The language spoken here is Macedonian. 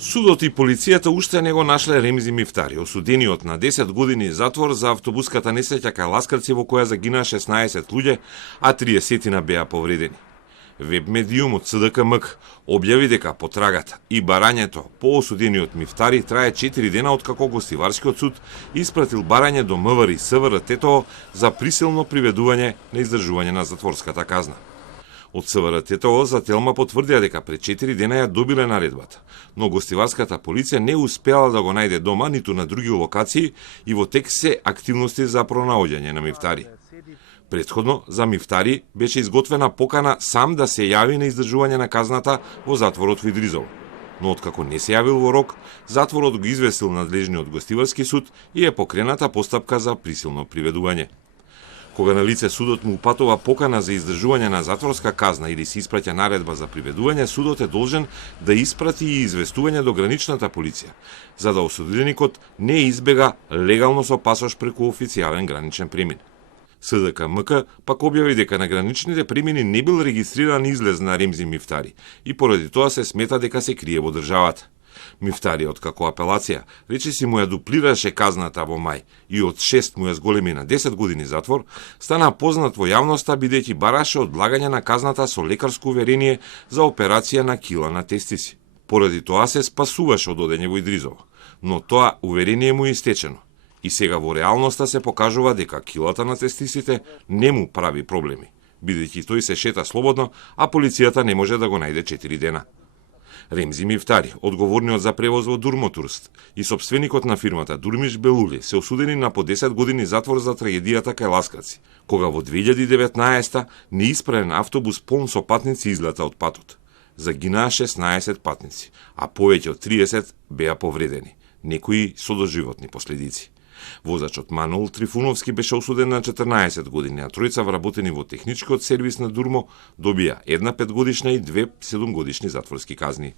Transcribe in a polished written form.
Судот и полицијата уште не го нашле Ремзи Мифтари, осудениот на 10 години затвор за автобуската несреќа кај Ласкарци во која загинаа 16 луѓе, а 30 беа повредени. Веб медиумот СДК-МК објави дека потрагата и барањето по осудениот Мифтари трае 4 дена откако Гостиварскиот суд испратил барање до МВР и СВР Тетово за присилно приведување на издржување на затворската казна. Од СВР Тетово за Телма потврдија дека пред 4 дена ја добиле наредбата, но гостиварската полиција не успеала да го најде дома ниту на други локации и во тек се активности за пронаоѓање на Мифтари. Претходно, за Мифтари беше изготвена покана сам да се јави на издржување на казната во затворот во Идризово. Но откако не се јавил во рок, затворот го известил надлежниот Гостиварски суд и е покрената постапка за присилно приведување. Кога на лице судот му упатува покана за издржување на затворска казна или се испраќа наредба за приведување, судот е должен да испрати и известување до граничната полиција, за да осуденикот не избега легално со пасош преку официјален граничен премин. СДК-МК пак објави дека на граничните премини не бил регистриран излез на Ремзи Мифтари и поради тоа се смета дека се крие во државата. Мифтари, откако апелација, речиси му ја дуплираше казната во мај и од 6 му ја зголеми на 10 години затвор, стана познат во јавноста бидејќи бараше одлагање на казната со лекарско уверение за операција на кила на тестиси. Поради тоа се спасуваше од одење во Идризово, но тоа уверение му е истечено. И сега во реалноста се покажува дека килата на тестисите не му прави проблеми, бидејќи тој се шета слободно, а полицијата не може да го најде 4 дена. Ремзи Мифтари, одговорниот за превоз во Дурмотурст и сопственикот на фирмата Дурмиш Белули се осудени на по 10 години затвор за трагедијата кај Ласкарци, кога во 2019 неисправен автобус полн со патници излета од патот. Загинаа 16 патници, а повеќе од 30 беа повредени, некои со доживотни последици. Возачот Манол Трифуновски беше осуден на 14 години, а тројца вработени во техничкиот сервис на Дурмо добија една 5-годишна и 2 7-годишни затворски казни.